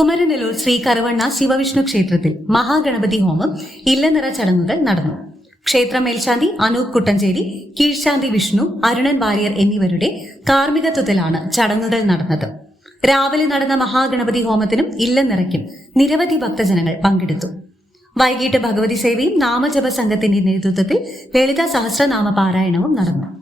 കുമരനെല്ലൂർ ശ്രീ കറുവണ്ണ ശിവവിഷ്ണു ക്ഷേത്രത്തിൽ മഹാഗണപതി ഹോമം ഇല്ലനിറ ചടങ്ങുകൾ നടന്നു. ക്ഷേത്ര മേൽശാന്തി അനൂപ് കുട്ടഞ്ചേരി കീഴ്ശാന്തി വിഷ്ണു അരുണൻ വാര്യർ എന്നിവരുടെ കാർമ്മികത്വത്തിലാണ് ചടങ്ങുകൾ നടന്നത്. രാവിലെ നടന്ന മഹാഗണപതി ഹോമത്തിനും ഇല്ലനിറയ്ക്കും നിരവധി ഭക്തജനങ്ങൾ പങ്കെടുത്തു. വൈകിട്ട് ഭഗവതി സേവയും നാമജപ സംഘത്തിന്റെ നേതൃത്വത്തിൽ ലളിത സഹസ്രനാമ പാരായണവും നടന്നു.